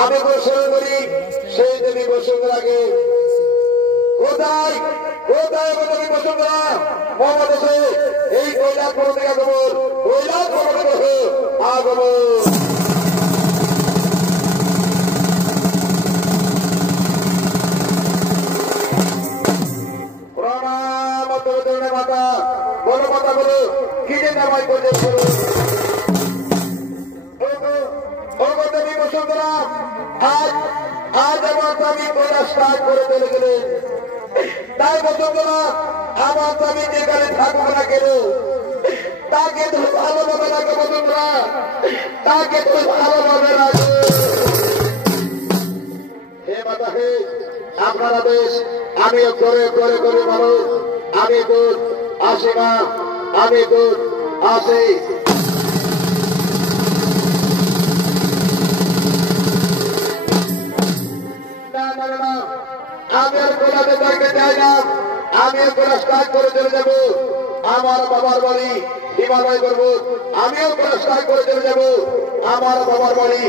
আমি ঘোষণা করি সেই দেবী বসুন্ধরাকে কোথায় কোথায় দেবী বসুন্ধরা মোহাম্মদ হোসেন এই কৈলাসপুর থেকে আগমন কৈলাসপুর থেকে আগমন মাতা বড় মাতা বলো কি যে নামাই করছে দেবী বসুন্ধরা আজ আজ আমার স্বামী কৈলাস ত্যাগ করে চলে গেলেন তাই বসুন্ধরা আমার স্বামী যেখানে থাকুক না কেন তাকে তো ভালোভাবে রাখে বসুন্ধরা তাকে তো ভালোভাবে রাখে হে মাতা হে আপনারা বেশ আমি করে করে করে মানুষ আমি দূর আসি না আমি দূর আসি আমি আর কোলাতে থাকতে চাই না আমি আর কোলা স্টার্ট করে চলে যাবো আমার বাবার বাড়ি হিমালয় করবো আমিও কোলা স্টার্ট করে চলে যাবো আমার বাবার বাড়ি